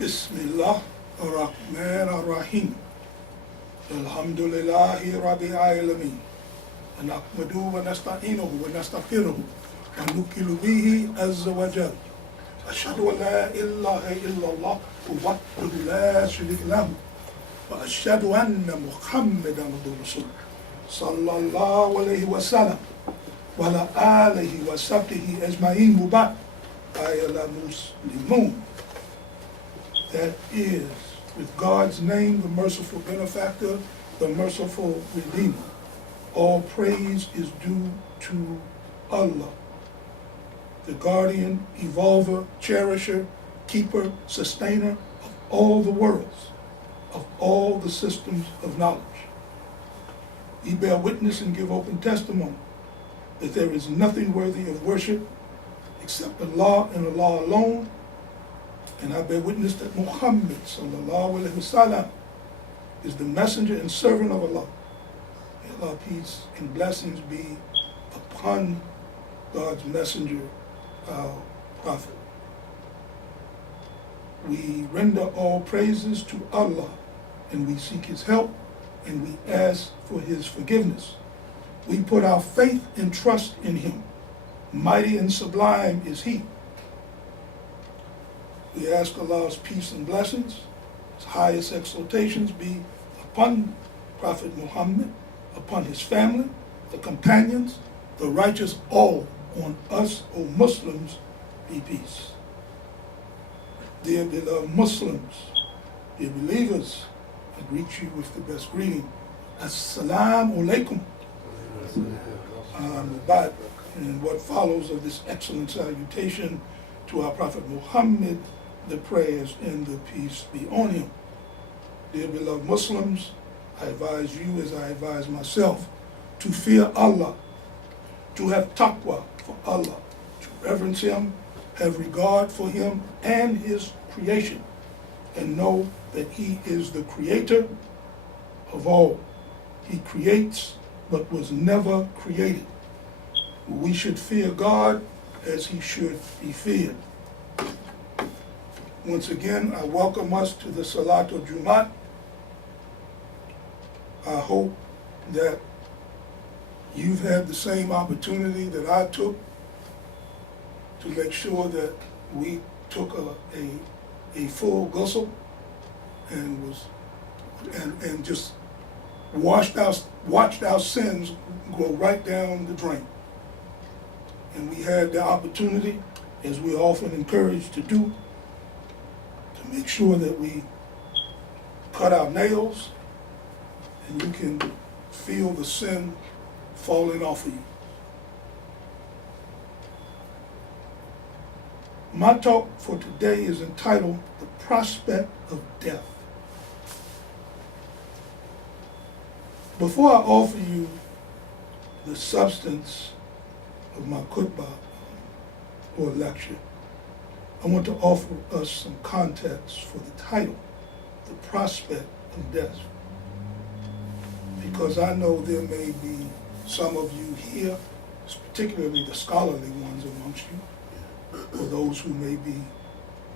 Bismillah ar-Rahman ar-Rahim. Alhamdulillahi Rabbil Alameen. Nahmaduhu wa nasta'inuhu wa nastaghfiruhu wa nukilu bihi azza wa jalla. Ashhadu an la ilaha illallah wahdahu la sharika lahu wa ashhadu anna Muhammadan abduhu wa rasuluh sallallahu alayhi wa sallam wa ala alihi wa sahbihi ajma'in mubad ayala muslimun. That is, with God's name, the merciful benefactor, the merciful redeemer. All praise is due to Allah, the guardian, evolver, cherisher, keeper, sustainer of all the worlds, of all the systems of knowledge. We bear witness and give open testimony that there is nothing worthy of worship except Allah and Allah alone. And I bear witness that Muhammad sallallahu alaihi wasallam is the messenger and servant of Allah. May Allah peace and blessings be upon God's messenger, our prophet. We render all praises to Allah, and we seek His help, and we ask for His forgiveness. We put our faith and trust in Him. Mighty and sublime is He. We ask Allah's peace and blessings, His highest exaltations be upon Prophet Muhammad, upon his family, the companions, the righteous, all on us, O Muslims, be peace. Dear beloved Muslims, dear believers, I greet you with the best greeting. Assalamu alaikum. And what follows of this excellent salutation to our Prophet Muhammad, the prayers and the peace be on him. Dear beloved Muslims, I advise you as I advise myself to fear Allah, to have taqwa for Allah, to reverence Him, have regard for Him and His creation, and know that He is the creator of all. He creates but was never created. We should fear God as He should be feared. Once again, I welcome us to the Salatul Jumat. I hope that you've had the same opportunity that I took to make sure that we took a full ghusl and just watched our sins go right down the drain. And we had the opportunity, as we're often encouraged to do, to make sure that we cut our nails and you can feel the sin falling off of you. My talk for today is entitled The Prospect of Death. Before I offer you the substance of my khutbah or lecture, I want to offer us some context for the title, The Prospect of Death. Because I know there may be some of you here, particularly the scholarly ones amongst you, or those who may be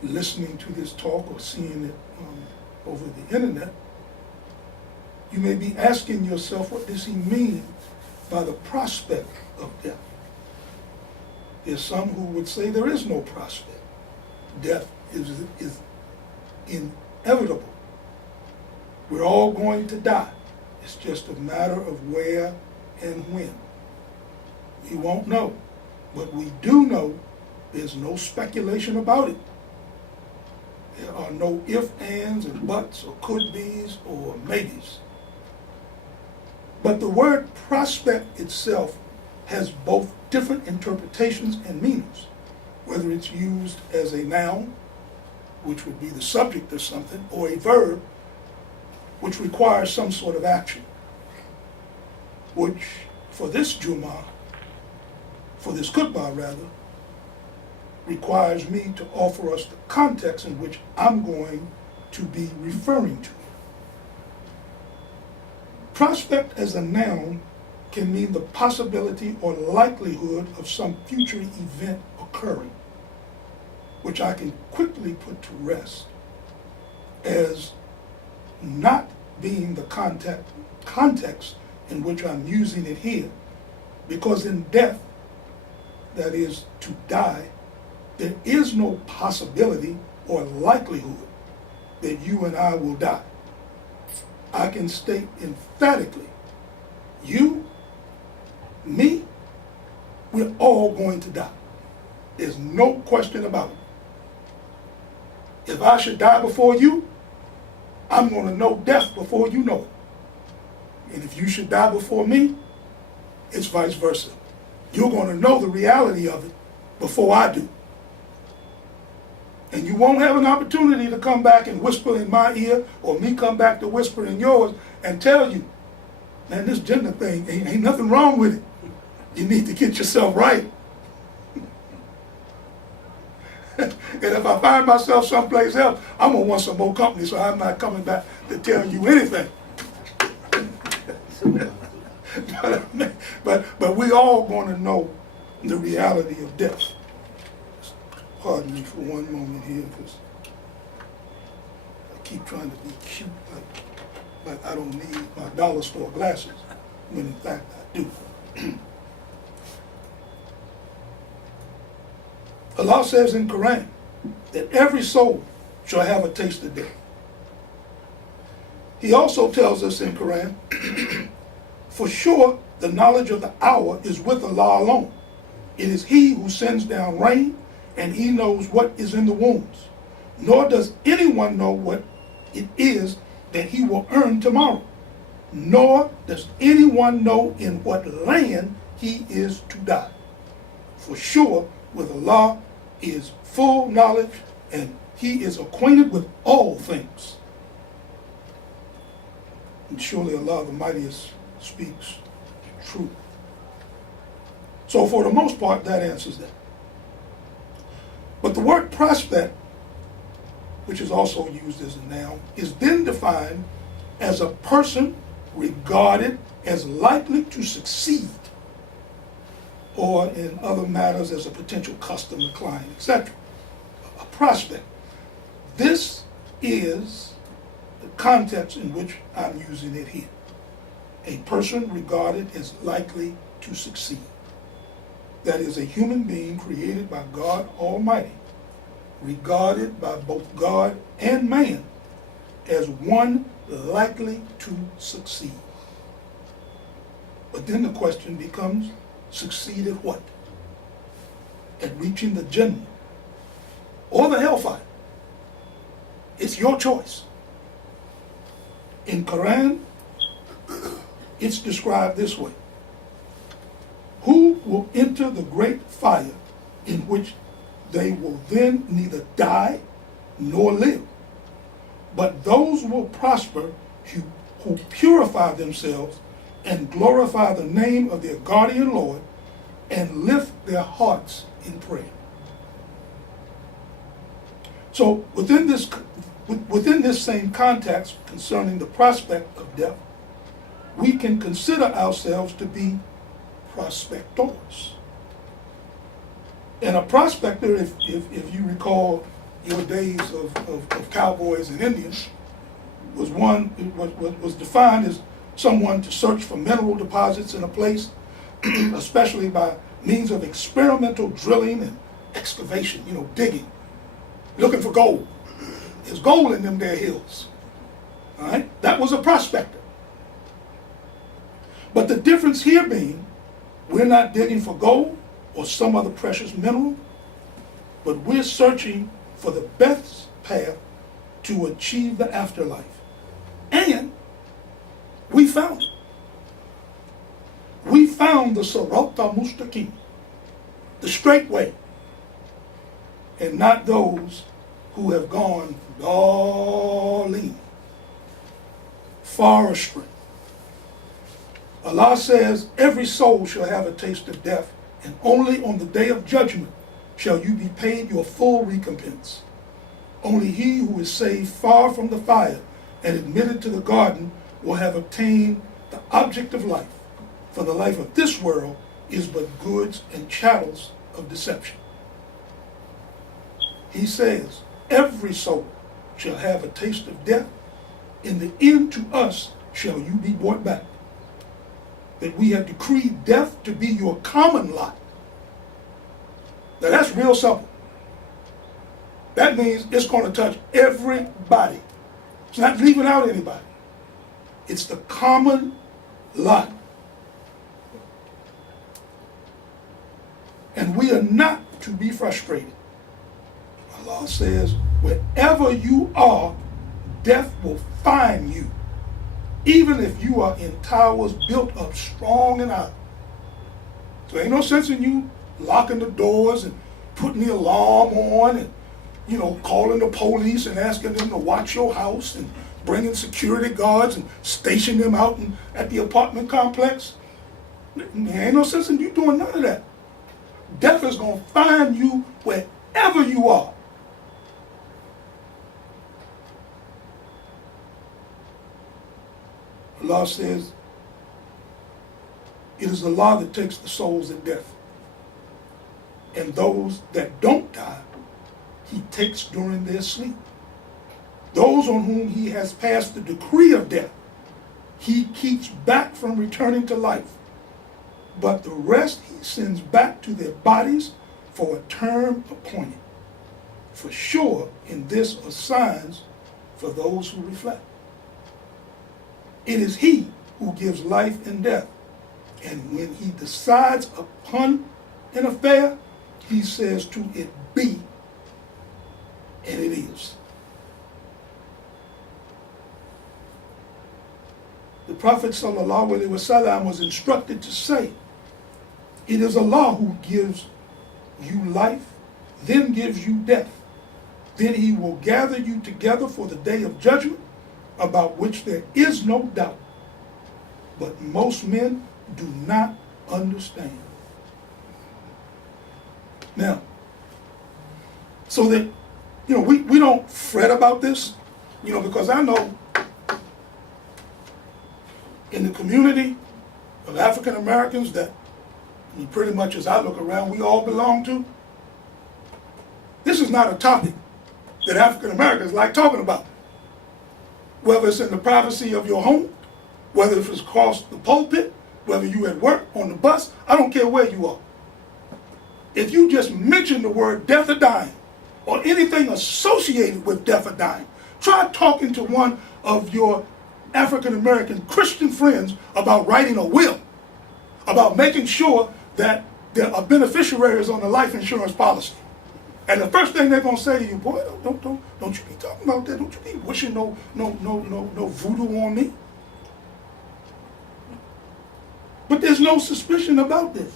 listening to this talk or seeing it over the internet, you may be asking yourself, what does he mean by the prospect of death? There's some who would say there is no prospect. Death is inevitable. We're all going to die. It's just a matter of where and when. We won't know, but we do know there's no speculation about it. There are no ifs, ands, and buts, or could-bes, or maybes. But the word prospect itself has both different interpretations and meanings, whether it's used as a noun, which would be the subject of something, or a verb, which requires some sort of action, which for this Jummah, for this khutbah rather, requires me to offer us the context in which I'm going to be referring to. Prospect as a noun can mean the possibility or likelihood of some future event occurring, which I can quickly put to rest as not being the context in which I'm using it here. Because in death, that is to die, there is no possibility or likelihood that you and I will die. I can state emphatically, you, me, we're all going to die. There's no question about it. If I should die before you, I'm going to know death before you know it. And if you should die before me, it's vice versa. You're going to know the reality of it before I do. And you won't have an opportunity to come back and whisper in my ear, or me come back to whisper in yours and tell you, man, this gender thing, ain't nothing wrong with it. You need to get yourself right. And if I find myself someplace else, I'm going to want some more company, so I'm not coming back to tell you anything. But we all going to know the reality of death. Pardon me for one moment here, because I keep trying to be cute, like I don't need my dollar store glasses, when in fact I do. Allah says in Quran that every soul shall have a taste of death. He also tells us in Quran, for sure the knowledge of the hour is with Allah alone. It is He who sends down rain, and He knows what is in the wombs. Nor does anyone know what it is that he will earn tomorrow. Nor does anyone know in what land he is to die. For sure, with Allah is full knowledge, and He is acquainted with all things. And surely Allah the Mightiest speaks truth. So for the most part, that answers that. But the word prospect, which is also used as a noun, is then defined as a person regarded as likely to succeed, or in other matters as a potential customer, client, etc. A prospect. This is the context in which I'm using it here. A person regarded as likely to succeed. That is a human being created by God Almighty, regarded by both God and man as one likely to succeed. But then the question becomes, succeed at what? At reaching the Jannah or the hellfire? It's your choice. In Quran, it's described this way. Who will enter the great fire in which they will then neither die nor live? But those will prosper who purify themselves and glorify the name of their guardian Lord and lift their hearts in prayer. So within this same context concerning the prospect of death, we can consider ourselves to be prospectors. And a prospector, if you recall your days of cowboys and Indians, was defined as someone to search for mineral deposits in a place, especially by means of experimental drilling and excavation, digging, looking for gold. There's gold in them there hills. All right? That was a prospector. But the difference here being, we're not digging for gold or some other precious mineral, but we're searching for the best path to achieve the afterlife. And we found it. We found the Sirata Mustaqim, the straight way, and not those who have gone darling, far astray. Allah says, every soul shall have a taste of death, and only on the day of judgment shall you be paid your full recompense. Only he who is saved far from the fire and admitted to the garden will have obtained the object of life, for the life of this world is but goods and chattels of deception. He says, every soul shall have a taste of death. In the end to us shall you be brought back. That we have decreed death to be your common lot. Now that's real simple. That means it's going to touch everybody. It's not leaving out anybody. It's the common lot. And we are not to be frustrated. Allah says, wherever you are, death will find you, even if you are in towers built up strong and high. So ain't no sense in you locking the doors and putting the alarm on and, calling the police and asking them to watch your house and bringing security guards and stationing them out at the apartment complex. There ain't no sense in you doing none of that. Death is going to find you wherever you are. Allah says, it is Allah that takes the souls at death. And those that don't die, He takes during their sleep. Those on whom He has passed the decree of death, He keeps back from returning to life. But the rest He sends back to their bodies for a term appointed. For sure, in this are signs for those who reflect. It is He who gives life and death. And when He decides upon an affair, He says to it be, and it is. The Prophet ﷺ was instructed to say, it is Allah who gives you life, then gives you death. Then He will gather you together for the day of judgment, about which there is no doubt. But most men do not understand. Now, so that, we don't fret about this, because I know in the community of African Americans that pretty much as I look around, we all belong to, this is not a topic that African Americans like talking about. Whether it's in the privacy of your home, whether it's across the pulpit, whether you're at work, on the bus, I don't care where you are. If you just mention the word death or dying, or anything associated with death or dying, try talking to one of your African American Christian friends about writing a will, about making sure that there are beneficiaries on the life insurance policy. And the first thing they're going to say to you, boy, don't you be talking about that. Don't you be wishing no voodoo on me. But there's no suspicion about this.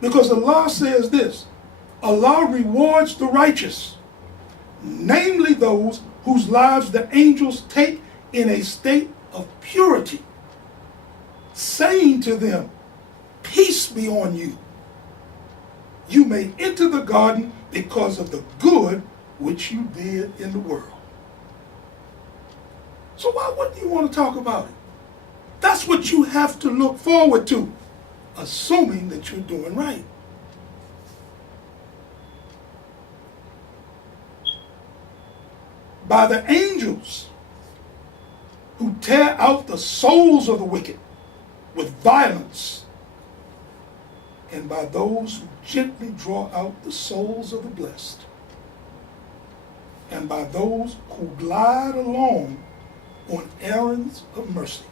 Because Allah says this, Allah rewards the righteous, namely those whose lives the angels take in a state of purity, saying to them, peace be on you. You may enter the garden because of the good which you did in the world. So why wouldn't you want to talk about it? That's what you have to look forward to, assuming that you're doing right. By the angels who tear out the souls of the wicked with violence, and by those who gently draw out the souls of the blessed, and by those who glide along on errands of mercy.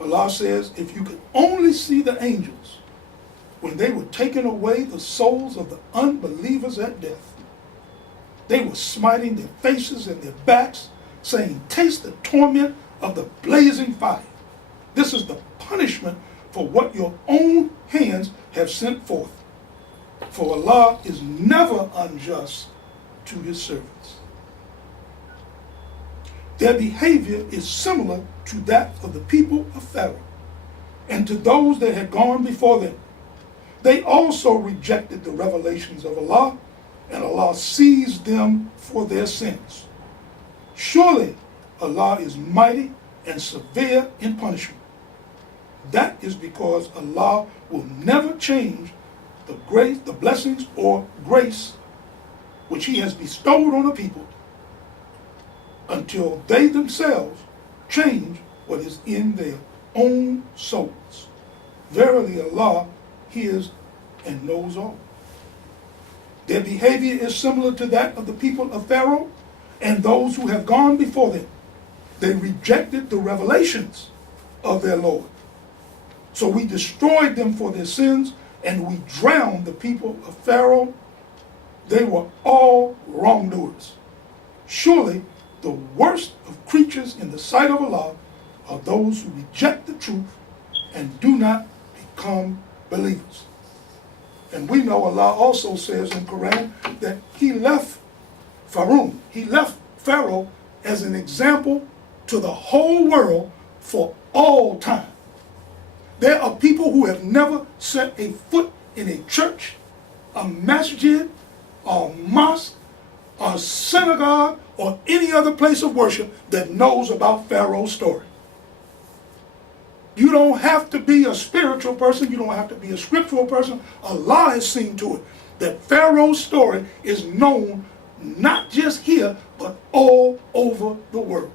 Allah says, if you could only see the angels when they were taking away the souls of the unbelievers at death, they were smiting their faces and their backs, saying, taste the torment of the blazing fire. This is the punishment for what your own hands have sent forth. For Allah is never unjust to His servants. Their behavior is similar to that of the people of Pharaoh and to those that had gone before them. They also rejected the revelations of Allah, and Allah seized them for their sins. Surely Allah is mighty and severe in punishment. That is because Allah will never change the grace, the blessings or grace which he has bestowed on the people, until they themselves change what is in their own souls. Verily Allah hears and knows all. Their behavior is similar to that of the people of Pharaoh and those who have gone before them. They rejected the revelations of their Lord. So we destroyed them for their sins, and we drowned the people of Pharaoh. They were all wrongdoers. Surely the worst of creatures in the sight of Allah are those who reject the truth and do not become believers. And we know Allah also says in Quran that he left Pharaoh as an example to the whole world for all time. There are people who have never set a foot in a church, a masjid, a mosque, a synagogue, or any other place of worship that knows about Pharaoh's story. You don't have to be a spiritual person. You don't have to be a scriptural person. Allah has seen to it that Pharaoh's story is known not just here, but all over the world.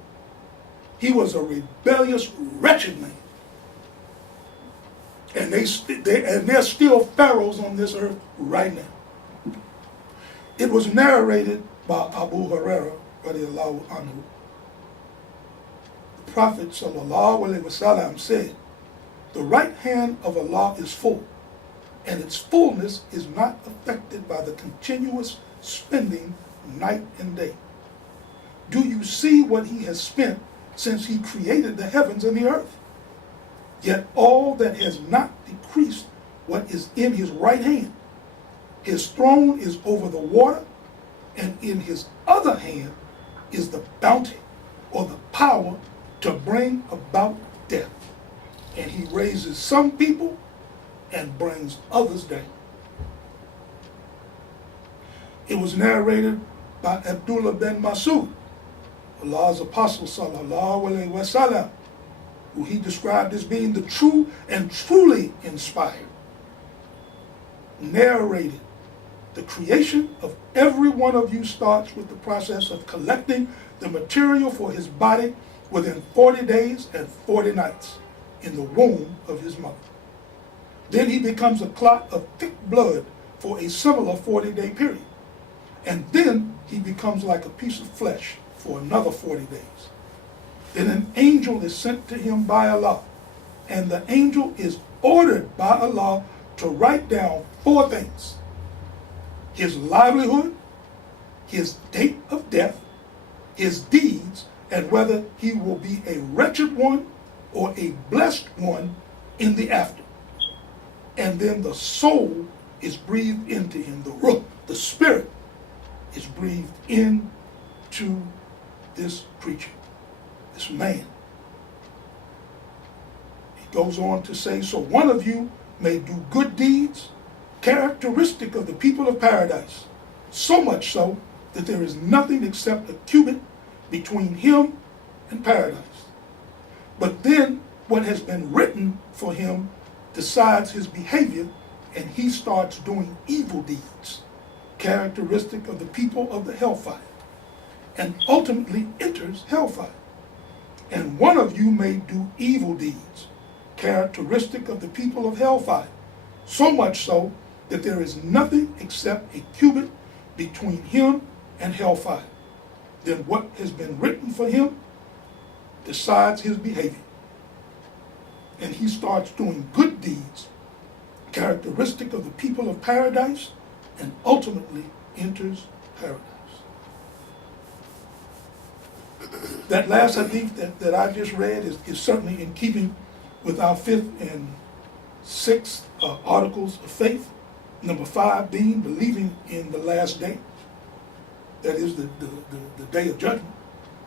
He was a rebellious, wretched man. And there's still pharaohs on this earth right now. It was narrated by Abu Hurairah, radiallahu anhu. The Prophet sallallahu alaihi wasallam said, "The right hand of Allah is full, and its fullness is not affected by the continuous spending night and day. Do you see what he has spent since he created the heavens and the earth? Yet all that has not decreased what is in his right hand. His throne is over the water, and in his other hand is the bounty or the power to bring about death. And he raises some people and brings others down." It was narrated by Abdullah bin Mas'ud, Allah's apostle sallallahu alaihi wasallam, who he described as being the true and truly inspired, narrated, "The creation of every one of you starts with the process of collecting the material for his body within 40 days and 40 nights in the womb of his mother. Then he becomes a clot of thick blood for a similar 40-day period. And then he becomes like a piece of flesh for another 40 days. Then an angel is sent to him by Allah, and the angel is ordered by Allah to write down 4 things: his livelihood, his date of death, his deeds, and whether he will be a wretched one or a blessed one in the after. And then the soul is breathed into him, the ruh, the spirit is breathed into this creature, this man." He goes on to say, "So one of you may do good deeds, characteristic of the people of paradise, so much so that there is nothing except a cubit between him and paradise. But then what has been written for him decides his behavior, and he starts doing evil deeds, characteristic of the people of the hellfire, and ultimately enters hellfire. And one of you may do evil deeds, characteristic of the people of hellfire, so much so that there is nothing except a cubit between him and hellfire. Then what has been written for him decides his behavior, and he starts doing good deeds, characteristic of the people of paradise, and ultimately enters paradise." That last hadith that I just read is certainly in keeping with our 5th and 6th articles of faith. Number 5 being believing in the last day, that is the day of judgment.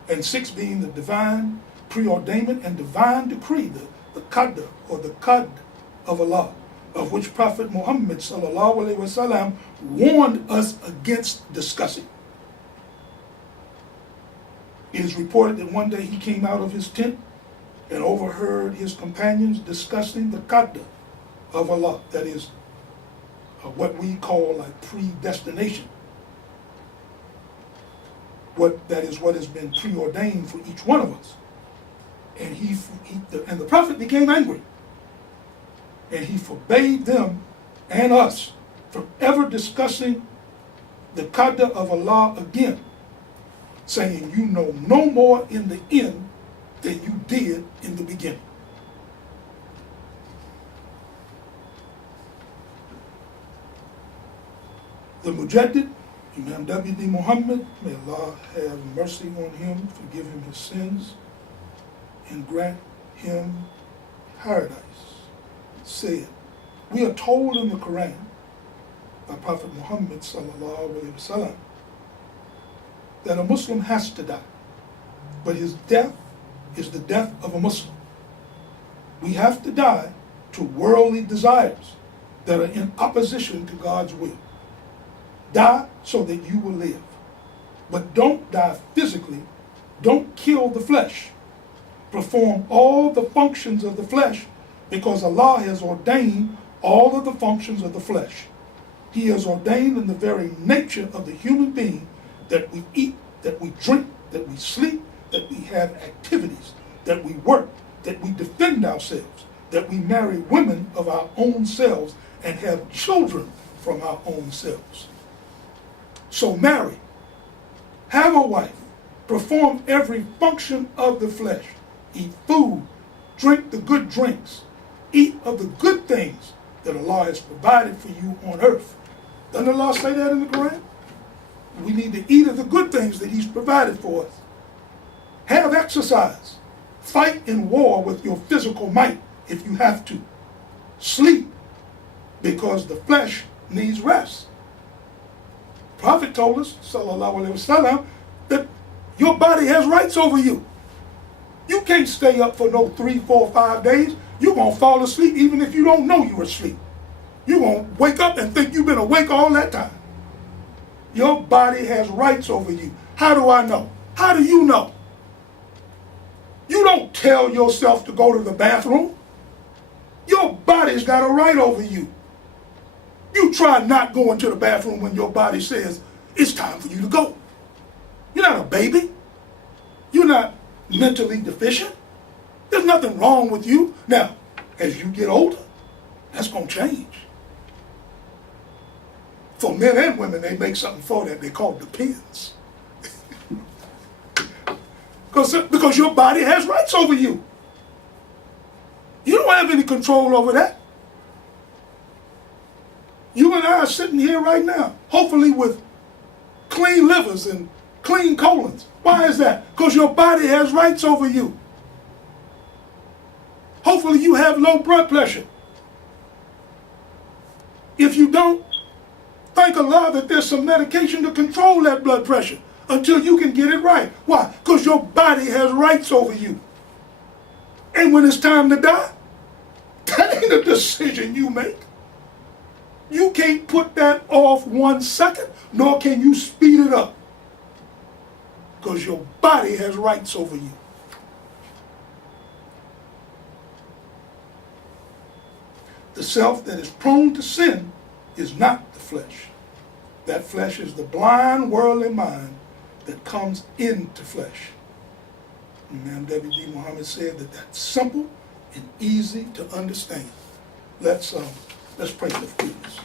And 6 being the divine preordainment and divine decree, the qadr or the qad of Allah, of which Prophet Muhammad sallallahu alaihi wasallam warned us against discussing. It is reported that one day he came out of his tent and overheard his companions discussing the qadr of Allah, that is what we call like predestination. what has been preordained for each one of us. And and the prophet became angry, and he forbade them and us from ever discussing the qadr of Allah again, saying, you know no more in the end than you did in the beginning. The Mujaddid, Imam Talib-Din Muhammad, may Allah have mercy on him, forgive him his sins, and grant him paradise, said, we are told in the Quran by Prophet Muhammad sallallahu alaihi wasallam that a Muslim has to die, but his death is the death of a Muslim. We have to die to worldly desires that are in opposition to God's will. Die so that you will live. But don't die physically. Don't kill the flesh. Perform all the functions of the flesh, because Allah has ordained all of the functions of the flesh. He has ordained in the very nature of the human being that we eat, that we drink, that we sleep, that we have activities, that we work, that we defend ourselves, that we marry women of our own selves and have children from our own selves. So marry, have a wife, perform every function of the flesh, eat food, drink the good drinks, eat of the good things that Allah has provided for you on earth. Doesn't Allah say that in the Quran? We need to eat of the good things that He's provided for us. Have exercise. Fight in war with your physical might if you have to. Sleep, because the flesh needs rest. The Prophet told us, sallallahu alaihi wasallam, that your body has rights over you. You can't stay up for no 3, 4, 5 days. You're going to fall asleep even if you don't know you were asleep. You're going to wake up and think you've been awake all that time. Your body has rights over you. How do I know? How do you know? You don't tell yourself to go to the bathroom. Your body's got a right over you. You try not going to the bathroom when your body says it's time for you to go. You're not a baby. You're not mentally deficient. There's nothing wrong with you. Now, as you get older, that's going to change. For men and women, they make something for that. They call it depends. Because your body has rights over you. You don't have any control over that. You and I are sitting here right now, hopefully with clean livers and clean colons. Why is that? Because your body has rights over you. Hopefully you have low blood pressure. If you don't, thank Allah that there's some medication to control that blood pressure until you can get it right. Why? Because your body has rights over you. And when it's time to die, that ain't a decision you make. You can't put that off 1 second, nor can you speed it up. Because your body has rights over you. The self that is prone to sin is not the flesh. That flesh is the blind worldly mind that comes into flesh. Imam Talib-Din Muhammad said that that's simple and easy to understand. Let's pray for forgiveness.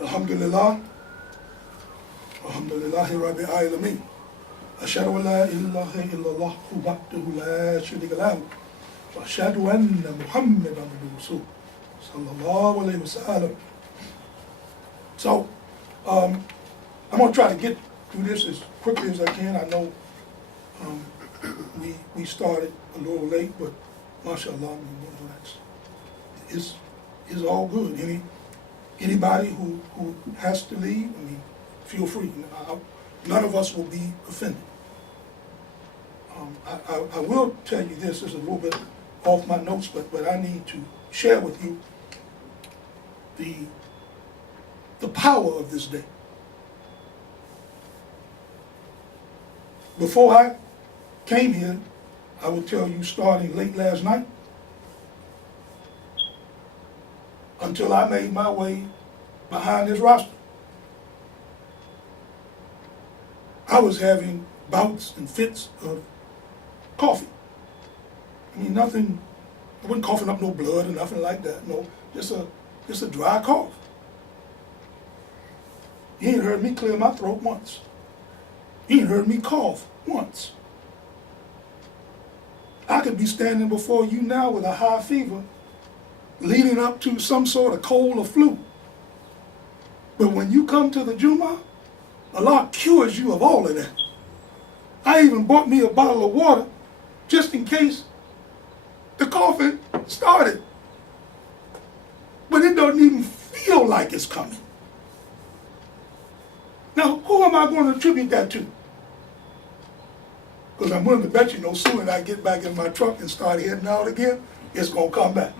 Alhamdulillah. Alhamdulillahi Rabbil Alameen. Ashhadu an la ilaha illallah wahdahu la sharika lahu. Wa ashhadu anna Muhammadan abduhu sallallahu alayhi wa sallam. So, I'm going to try to get through this as quickly as I can. I know we started a little late, but mashallah, it's all good. Anybody who has to leave, feel free. None of us will be offended. I will tell you this is a little bit off my notes, but I need to share with you the power of this day. Before I came here, I will tell you, starting late last night until I made my way behind this roster, I was having bouts and fits of coughing. I mean, nothing, I wasn't coughing up no blood or nothing like that. No, just a dry cough. You ain't heard me clear my throat once. You ain't heard me cough once. I could be standing before you now with a high fever leading up to some sort of cold or flu. But when you come to the Jumu'ah, Allah cures you of all of that. I even bought me a bottle of water just in case the coughing started. But it doesn't even feel like it's coming. Now, who am I going to attribute that to? Because I'm willing to bet you no sooner than I get back in my truck and start heading out again, it's going to come back.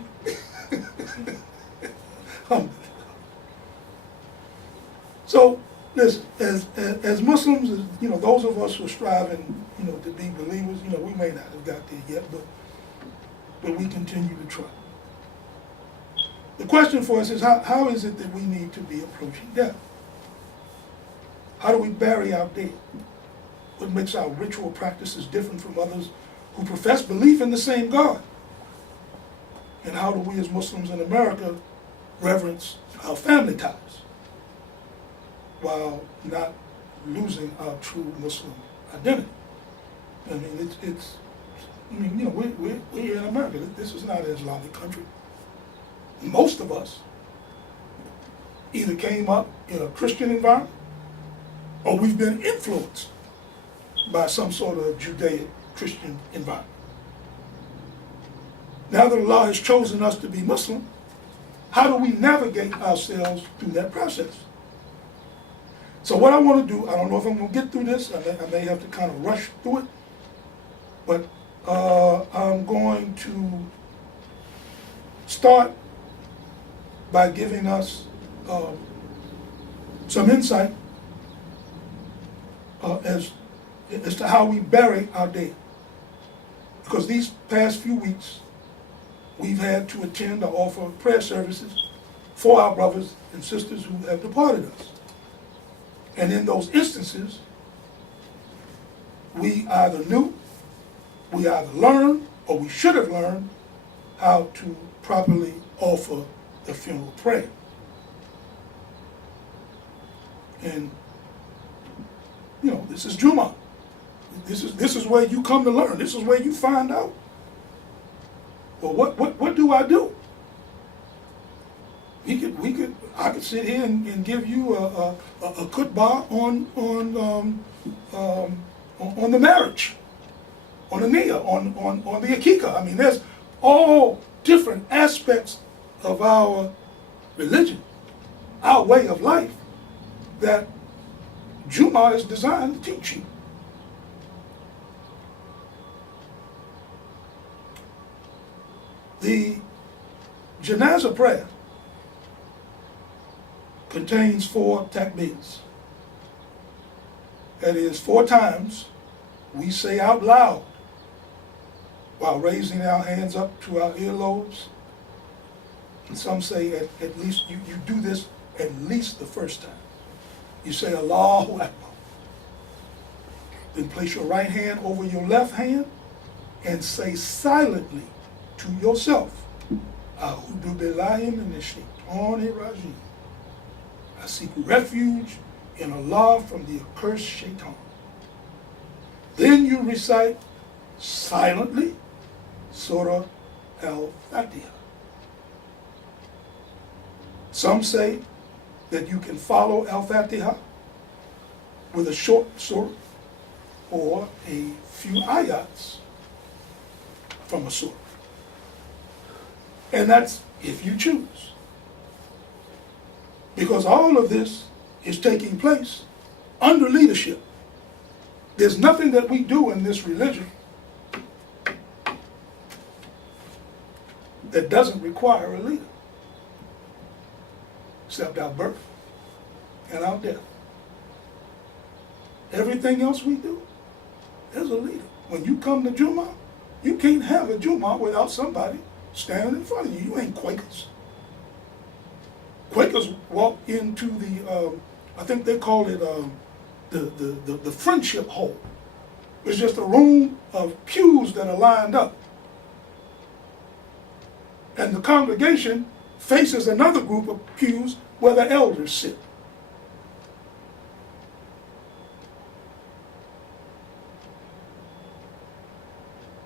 So, listen, as Muslims, as, those of us who are striving, to be believers, we may not have got there yet, but we continue to try. The question for us is, how is it that we need to be approaching death? How do we bury our dead? What makes our ritual practices different from others who profess belief in the same God? And how do we as Muslims in America reverence our family ties while not losing our true Muslim identity? I mean, we're here in America. This is not an Islamic country. Most of us either came up in a Christian environment or we've been influenced by some sort of Judeo-Christian environment. Now that Allah has chosen us to be Muslim, how do we navigate ourselves through that process? So what I want to do, I don't know if I'm going to get through this, I may have to kind of rush through it, but I'm going to start by giving us some insight as to how we bury our dead. Because these past few weeks, we've had to attend or offer prayer services for our brothers and sisters who have departed us. And in those instances, we either knew, we either learned, or we should have learned how to properly offer the funeral prayer. And this is Jumu'ah. This is where you come to learn. This is where you find out. Well, what do I do? I could sit here and give you a khutbah on the marriage, on the niyyah, on the akikah. I mean, there's all different aspects of our religion, our way of life, that Jumu'ah is designed to teach you. The janazah prayer contains 4 takbeers. That is, 4 times we say out loud while raising our hands up to our earlobes. And some say at least you do this at least the first time. You say Allahu Akbar. Then place your right hand over your left hand and say silently to yourself, A'udhu billahi minash shaitanir rajim. I seek refuge in Allah from the accursed shaitan. Then you recite silently Surah Al-Fatiha. Some say that you can follow Al-Fatiha with a short surah or a few ayats from a surah. And that's if you choose. Because all of this is taking place under leadership. There's nothing that we do in this religion that doesn't require a leader, except our birth and our death. Everything else we do, there's a leader. When you come to Jumu'ah, You can't have a Jumu'ah without somebody standing in front of you. You ain't Quakers. Quakers walk into the, I think they call it the friendship hall. It's just a room of pews that are lined up. And the congregation faces another group of pews where the elders sit.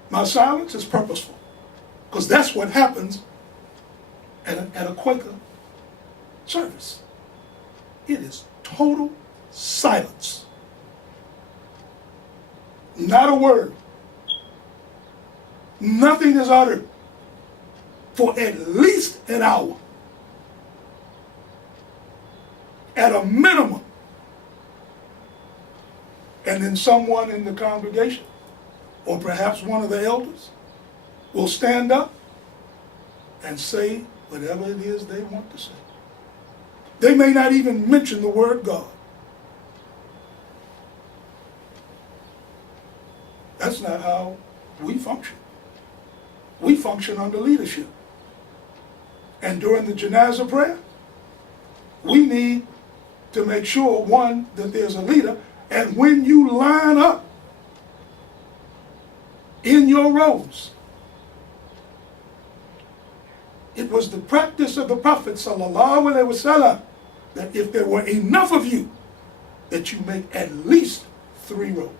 My silence is purposeful, because that's what happens at a Quaker service. It is total silence. Not a word. Nothing is uttered for at least an hour. At a minimum. And then someone in the congregation, or perhaps one of the elders, will stand up and say whatever it is they want to say. They may not even mention the word God. That's not how we function. We function under leadership. And during the janazah prayer, we need to make sure, one, that there's a leader, and when you line up in your rows, it was the practice of the Prophet ﷺ that if there were enough of you, that you make at least 3 rows.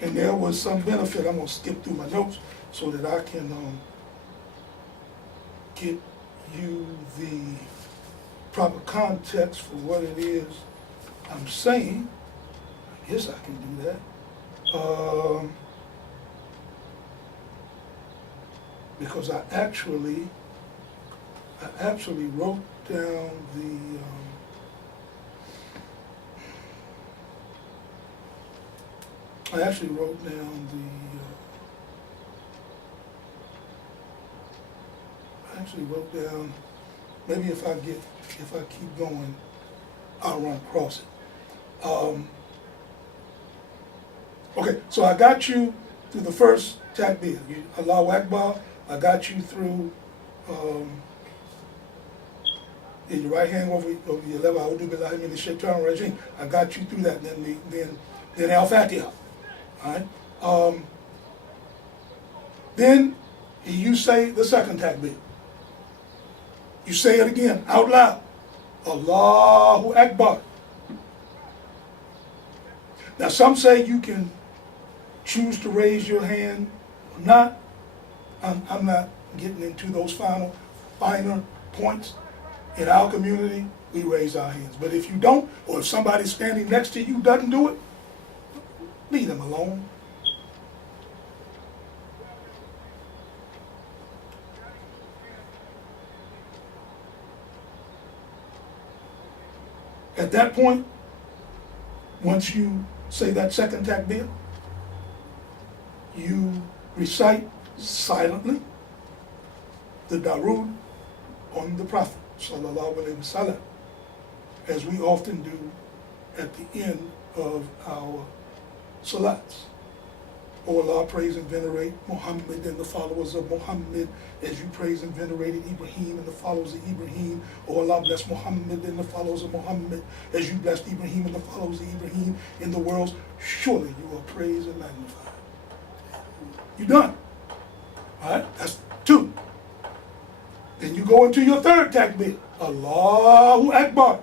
And there was some benefit. I'm going to skip through my notes so that I can get you the proper context for what it is I'm saying. I guess I can do that. Because I actually wrote down the maybe if I keep going, I'll run across it. Okay, so I got you through the first takbir, Allahu Akbar. I got you through your right hand over your left. A'udhu billahi minash shaitanir rajim. I got you through that. Then Al-Fatiha. All right. Then you say the second takbir. You say it again out loud. Allahu Akbar. Now some say you can choose to raise your hand or not. I'm not getting into those finer points. In our community, we raise our hands. But if you don't, or if somebody standing next to you doesn't do it, leave them alone. At that point, once you say that second takbir, you recite silently the Darood on the Prophet sallallahu alaihi wasallam, as we often do at the end of our salats. O Allah, praise and venerate Muhammad and the followers of Muhammad, as you praise and venerated Ibrahim and the followers of Ibrahim. O Allah, bless Muhammad and the followers of Muhammad, as you blessed Ibrahim and the followers of Ibrahim in the worlds. Surely you are praised and magnified. You're done. All right, that's 2. Then you go into your third takbir. Allahu Akbar.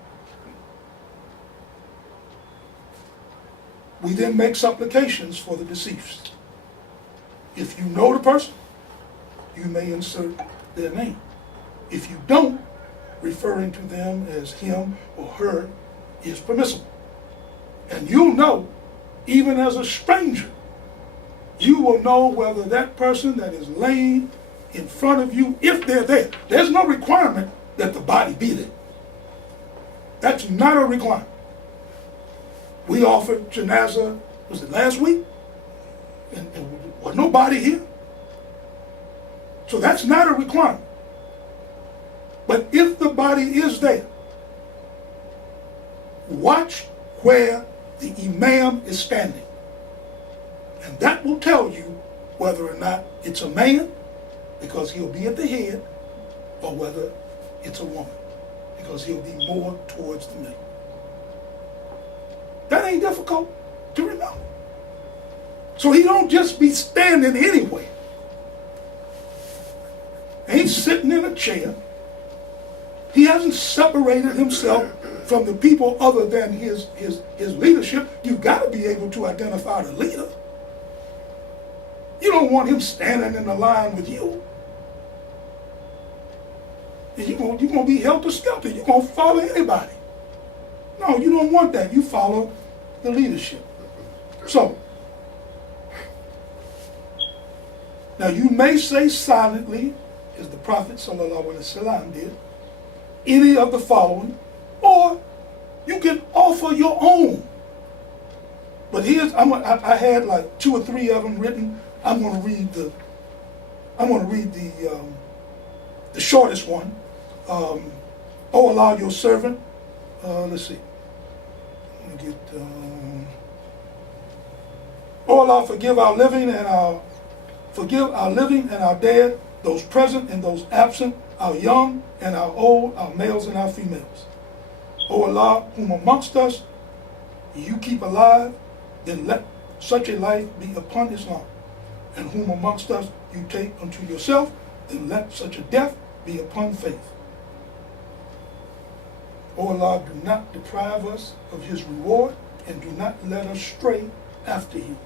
We then make supplications for the deceased. If you know the person, you may insert their name. If you don't, referring to them as him or her is permissible. And you'll know, even as a stranger, you will know whether that person that is laying in front of you, if they're there. There's no requirement that the body be there. That's not a requirement. We offered janazah, was it last week? And there was nobody here. So that's not a requirement. But if the body is there, watch where the Imam is standing. And that will tell you whether or not it's a man, because he'll be at the head, or whether it's a woman, because he'll be more towards the middle. That ain't difficult to remember. So he don't just be standing anywhere. Ain't sitting in a chair. He hasn't separated himself from the people other than his leadership. You've got to be able to identify the leader. You don't want him standing in the line with you. And you're going to be helter-skelter. You're going to follow anybody. No, you don't want that. You follow the leadership. So, now you may say silently, as the Prophet ﷺ did, any of the following, or you can offer your own. But here's, I had like 2 or 3 of them written. I'm going to read the shortest one. Oh Allah, your servant. Let's see. Let me get. Oh Allah, forgive our living and our dead, those present and those absent, our young and our old, our males and our females. O Allah, whom amongst us you keep alive, then let such a life be upon Islam. And whom amongst us you take unto yourself, then let such a death be upon faith. O Allah, do not deprive us of his reward, and do not let us stray after you.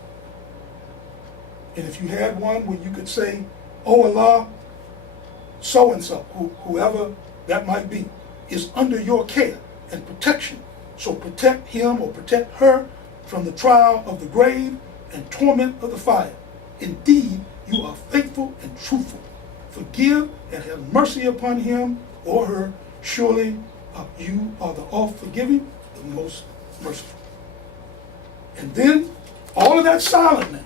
And if you had one where you could say, O Allah, so-and-so, whoever that might be, is under your care and protection. So protect him or protect her from the trial of the grave and torment of the fire. Indeed, you are faithful and truthful. Forgive and have mercy upon him or her. Surely you are the oft-forgiving, the most merciful. And then, all of that silent now.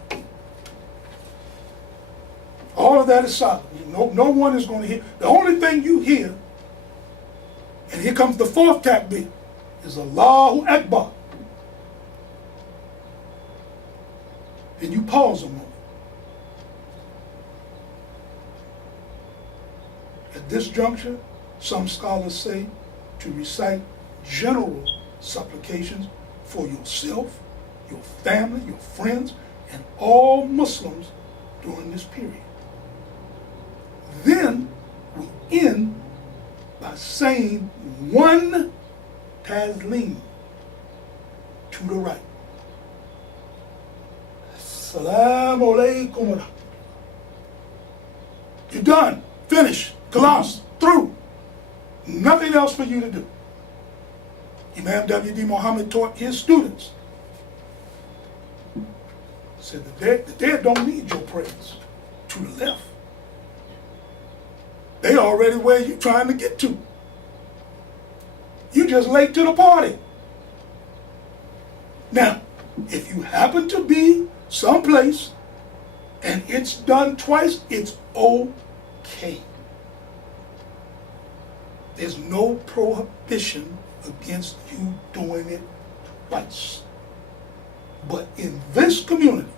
All of that is silent. No one is going to hear. The only thing you hear, and here comes the 4th takbir, is Allahu Akbar. And you pause a moment. At this juncture, some scholars say to recite general supplications for yourself, your family, your friends, and all Muslims during this period. Then we end by saying one taslim to the right. Assalamu alaikum. You're done. Finished. Class. Through. Nothing else for you to do. Imam W.D. Muhammad taught his students. Said the dead don't need your prayers. To the left. They already where you trying to get to. You just late to the party. Now, if you happen to be someplace and it's done twice, it's okay. There's no prohibition against you doing it twice. But in this community,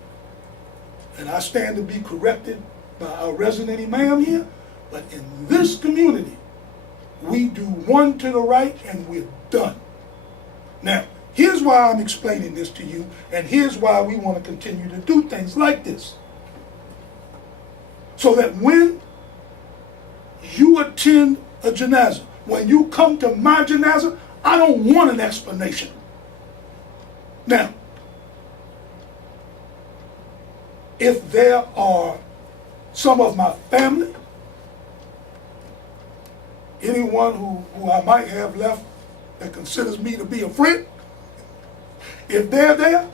and I stand to be corrected by our resident imam here, but in this community, we do one to the right and we're done. Now, here's why I'm explaining this to you, and here's why we want to continue to do things like this. So that when you attend a janazah, when you come to my janazah, I don't want an explanation. Now, if there are some of my family, anyone who I might have left that considers me to be a friend, if they're there,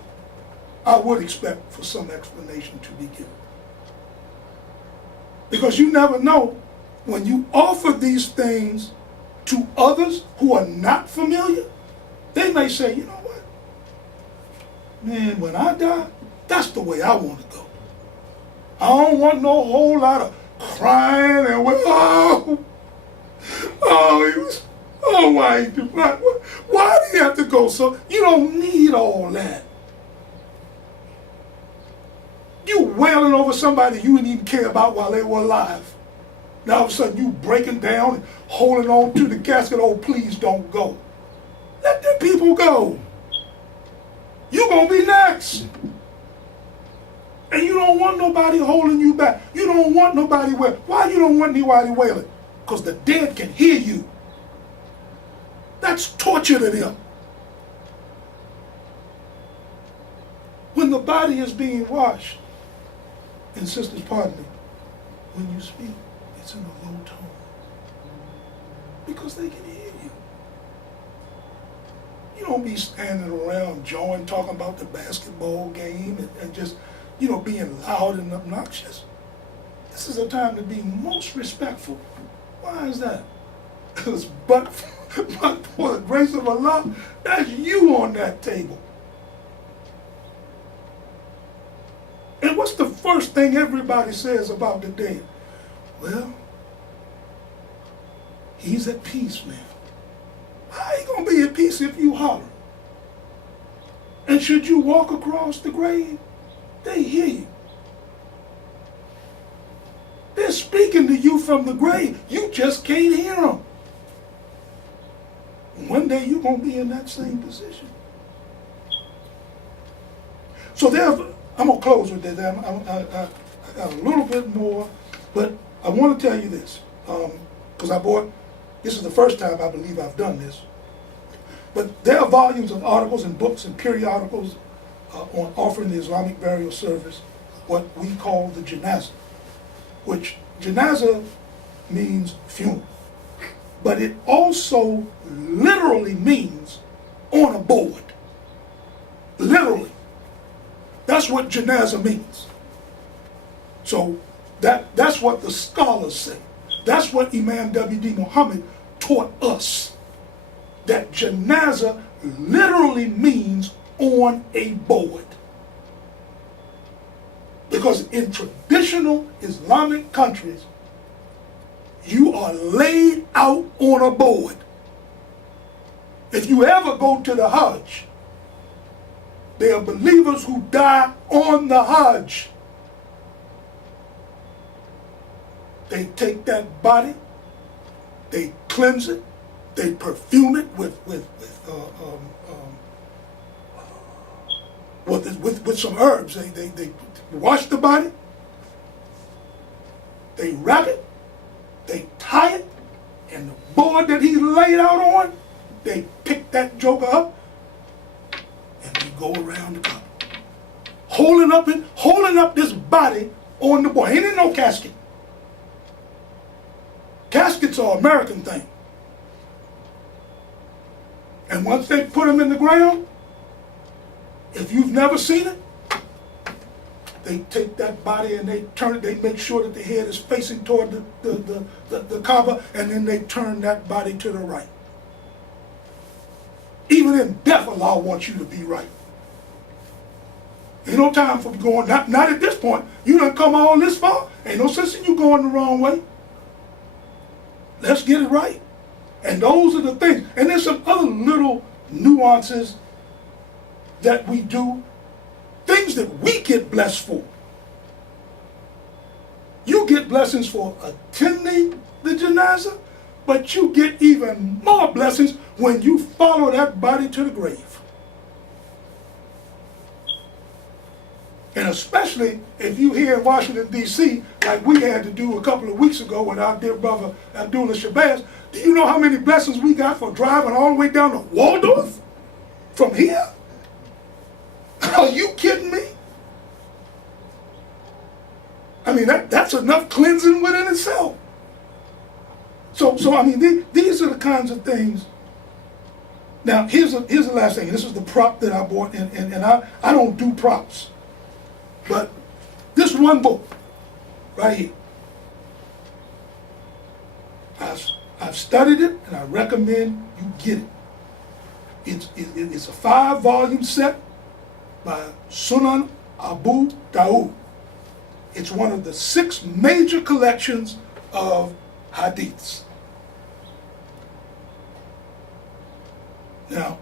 I would expect for some explanation to be given. Because you never know, when you offer these things to others who are not familiar, they may say, you know what? Man, when I die, that's the way I want to go. I don't want no whole lot of crying and, why do you have to go so? You don't need all that. You wailing over somebody you didn't even care about while they were alive. Now all of a sudden you breaking down and holding on to the casket. Oh, please don't go. Let them people go. You're going to be next. And you don't want nobody holding you back. You don't want nobody wailing. Why you don't want anybody wailing? Because the dead can hear you. That's torture to them. When the body is being washed, and sisters, pardon me, when you speak, it's in a low tone. Because they can hear you. You don't be standing around join talking about the basketball game and just, being loud and obnoxious. This is a time to be most respectful. Why is that? Because but for the grace of Allah, that's you on that table. And what's the first thing everybody says about the dead? Well, he's at peace now. How you going to be at peace if you holler? And should you walk across the grave, they hear you. They're speaking to you from the grave. You just can't hear them. One day you're going to be in that same position. So I'm going to close with this. I got a little bit more, but I want to tell you this. Because this is the first time I believe I've done this. But there are volumes of articles and books and periodicals on offering the Islamic burial service, what we call the janazah, which janazah means funeral. But it also literally means on a board. Literally. That's what janazah means. So that's what the scholars say. That's what Imam W.D. Muhammad taught us. That janazah literally means on a board. Because in traditional Islamic countries, you are laid out on a board. If you ever go to the Hajj, there are believers who die on the Hajj. They take that body, they cleanse it, they perfume it with some herbs. They wash the body, they wrap it, they tie it, and the board that he laid out on, they pick that joker up, and they go around the Kaaba, holding up this body on the board. Ain't in no casket. Caskets are an American thing. And once they put them in the ground, if you've never seen it, they take that body and they turn it, they make sure that the head is facing toward the Kaaba, and then they turn that body to the right. Even in death, Allah wants you to be right. Ain't no time for going, not at this point. You done come all this far. Ain't no sense in you going the wrong way. Let's get it right. And those are the things. And there's some other little nuances that we do, things that we get blessed for. You get blessings for attending the janazah, but you get even more blessings when you follow that body to the grave. And especially if you here in Washington, D.C., like we had to do a couple of weeks ago with our dear brother Abdullah Shabazz. Do you know how many blessings we got for driving all the way down to Waldorf from here? Are you kidding me? I mean, that's enough cleansing within itself. So I mean, these are the kinds of things. Now, here's the last thing. This is the prop that I bought, and I don't do props. But this one book, right here, I've studied it, and I recommend you get it. It's a 5-volume set by Sunan Abu Dawud. It's one of the 6 major collections of hadiths. Now,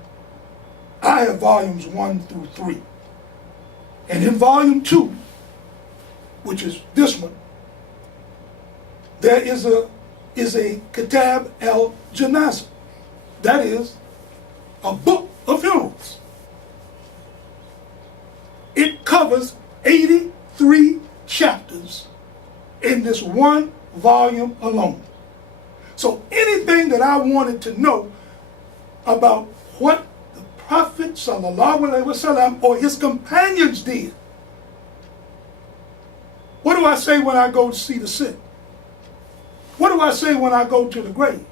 I have volumes 1 through 3. And in volume 2, which is this one, there is a Kitab al-Janazah. That is a book of funerals. It covers 83 chapters in this one volume alone. So anything that I wanted to know about what the Prophet ﷺ or his companions did, what do I say when I go to see the sick? What do I say when I go to the grave?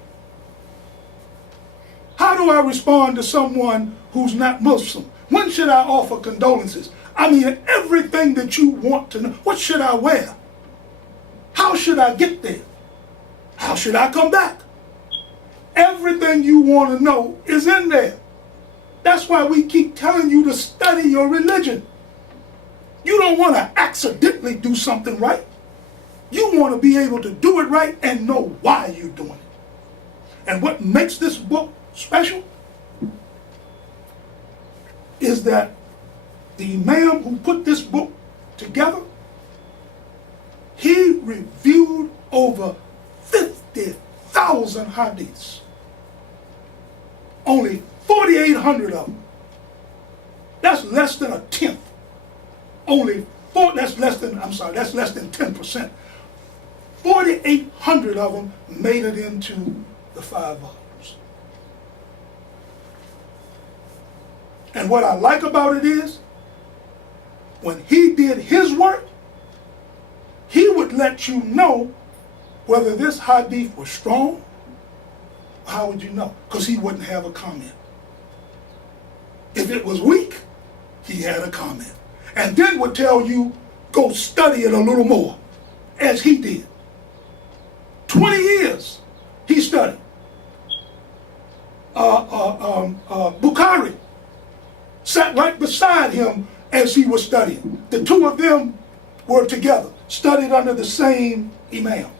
How do I respond to someone who's not Muslim? When should I offer condolences? I mean, everything that you want to know. What should I wear? How should I get there? How should I come back? Everything you want to know is in there. That's why we keep telling you to study your religion. You don't want to accidentally do something right. You want to be able to do it right and know why you're doing it. And what makes this book special is that the Imam who put this book together, he reviewed over 50,000 hadiths. Only 4,800 of them. That's less than a tenth. That's less than 10%. 4,800 of them made it into the 5 volumes. And what I like about it is, when he did his work, he would let you know whether this hadith was strong. How would you know? Because he wouldn't have a comment. If it was weak, he had a comment. And then would tell you, go study it a little more, as he did. 20 years he studied. Bukhari sat right beside him as he was studying. The two of them were together, studied under the same Imam.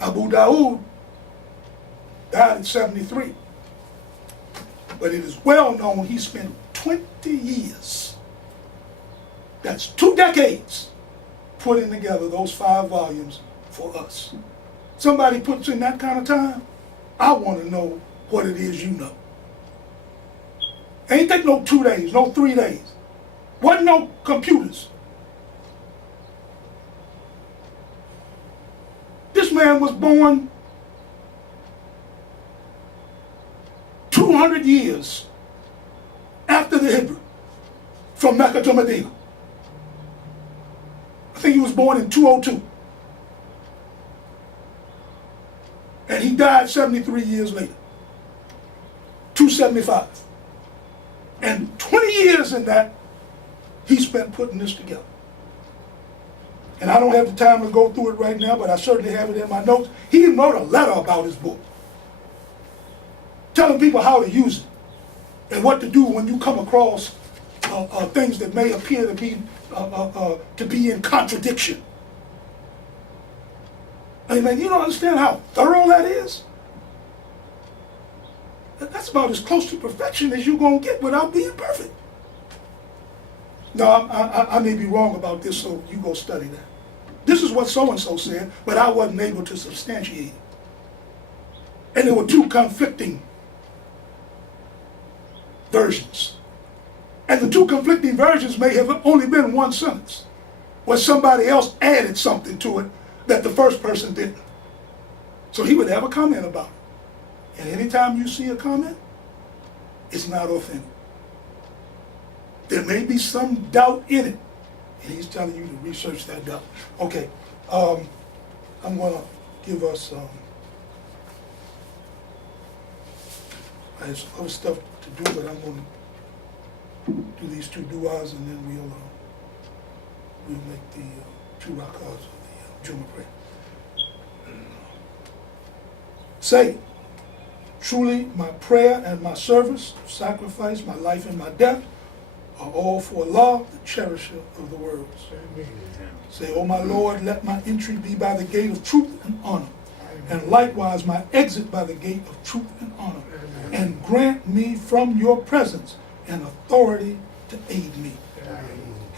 Abu Dawood died at 73. But it is well known he spent 20 years, that's 2 decades, putting together those 5 volumes for us. Somebody puts in that kind of time, I want to know what it is you know. Ain't take no 2 days, no 3 days. Wasn't no computers. This man was born 200 years after the Hijrah from Mecca to Medina. I think he was born in 202. And he died 73 years later, 275. And 20 years in that, he spent putting this together. And I don't have the time to go through it right now, but I certainly have it in my notes. He even wrote a letter about his book, telling people how to use it and what to do when you come across things that may appear to be in contradiction. I mean, you don't understand how thorough that is? That's about as close to perfection as you're going to get without being perfect. No, I may be wrong about this, so you go study that. This is what so-and-so said, but I wasn't able to substantiate it. And there were 2 conflicting versions. And the 2 conflicting versions may have only been 1 sentence, where somebody else added something to it that the first person didn't. So he would have a comment about it. And anytime you see a comment, it's not authentic. There may be some doubt in it, and he's telling you to research that doubt. Okay, I'm going to give us, I have some other stuff to do, but I'm going to do these 2 du'as, and then we'll make the 2 rak'ahs of the Jummah prayer. Say, truly my prayer and my service, sacrifice, my life and my death, are all for Allah, the cherisher of the worlds. Amen. Say, O my Lord, let my entry be by the gate of truth and honor, and likewise my exit by the gate of truth and honor, and grant me from your presence and authority to aid me.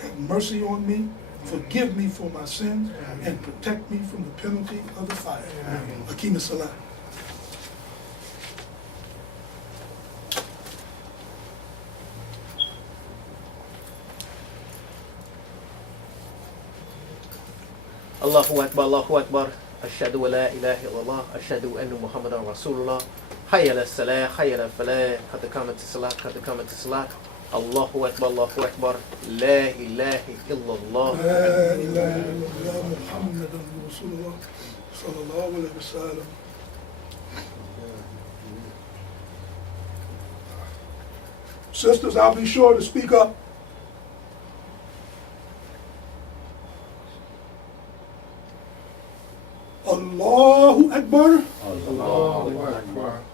Have mercy on me, forgive me for my sins, and protect me from the penalty of the fire. Akeem as-salam. Allahu Akbar, Allahu Akbar. Ashhadu wa la ilaha illallah. Ashhadu anna Muhammadan Rasulullah. Hayya ala salah, hayya ala falah. Qad qamat as-salah, qad qamat as-salah. Allahu Akbar, Allahu Akbar. La ilaha illallah. La ilaha illallah Muhammadan Rasulullah sallallahu alayhi wa sallam. Sisters, I'll be sure to speak up. Allahu Akbar. Allahu Akbar.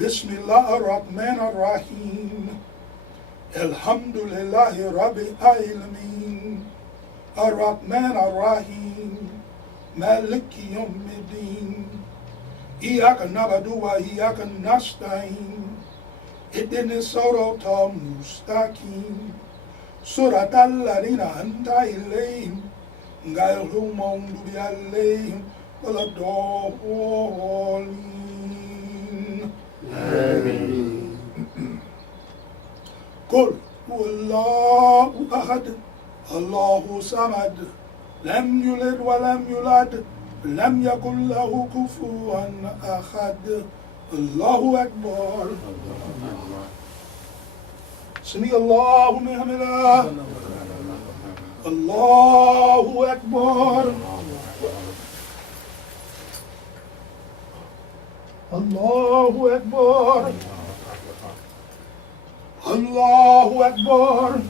Bismillah ar-Rahman ar-Rahim. Alhamdulillahi Rabbil Alameen. Ar-Rahman ar-Rahim. Maliki Yawmiddin. Iyaka na'budu wa iyaka nasta'in. Ihdina as-sirata al-mustaqim. Siratal ladhina an'amta alayhim ghayril maghdubi alayhim waladdallin. Qul huwallahu ahad, Allahu samad, lam yalid wa lam yulad, lam yakul lahu kufuwan ahad. Allahu Akbar. Sami Allahu liman hamidah. Allahu Akbar. Allahu Akbar. Allahu Akbar.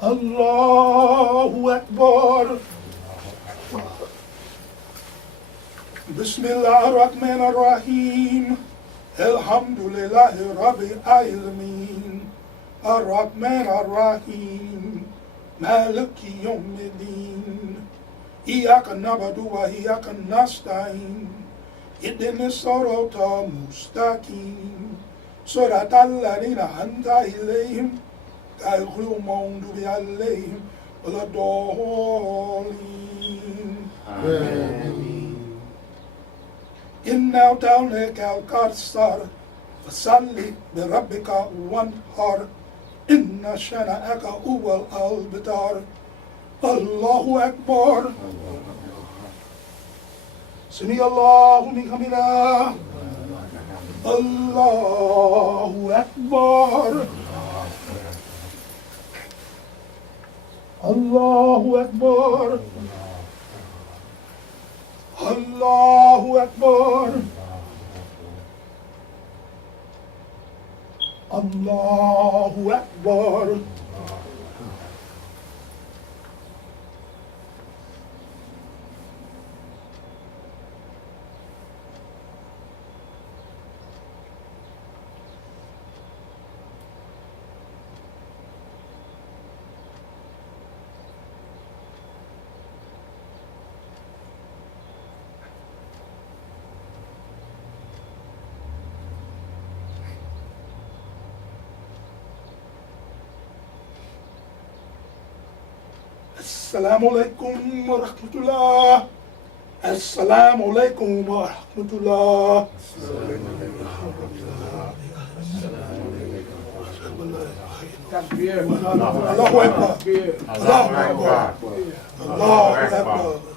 Allahu Akbar. Bismillah ar-Rahman ar-Rahim. Alhamdulillahi Rabbil Alameen. Ar-Rahman ar-Rahim. Maliki Yawmiddin. Iyaka na'budu wa iyaka nasta'in. Ihdina as-sirata al-mustaqim. Siratal ladhina an'amta alayhim ghayril maghdubi alayhim waladdallin. Inna a'tainaka al-kawthar fasalli lirabbika wanhar. Inna shana'aka huwal abtar. Allahu Akbar. Sami Allahu liman hamidah. Allahu Akbar. Allahu Akbar. Allahu Akbar. Allahu Akbar. Assalamu alaikum wa rahmatullah. Assalamu alaikum wa rahmatullah. Takbir. Allahu Akbar. Allahu Akbar. Allahu Akbar.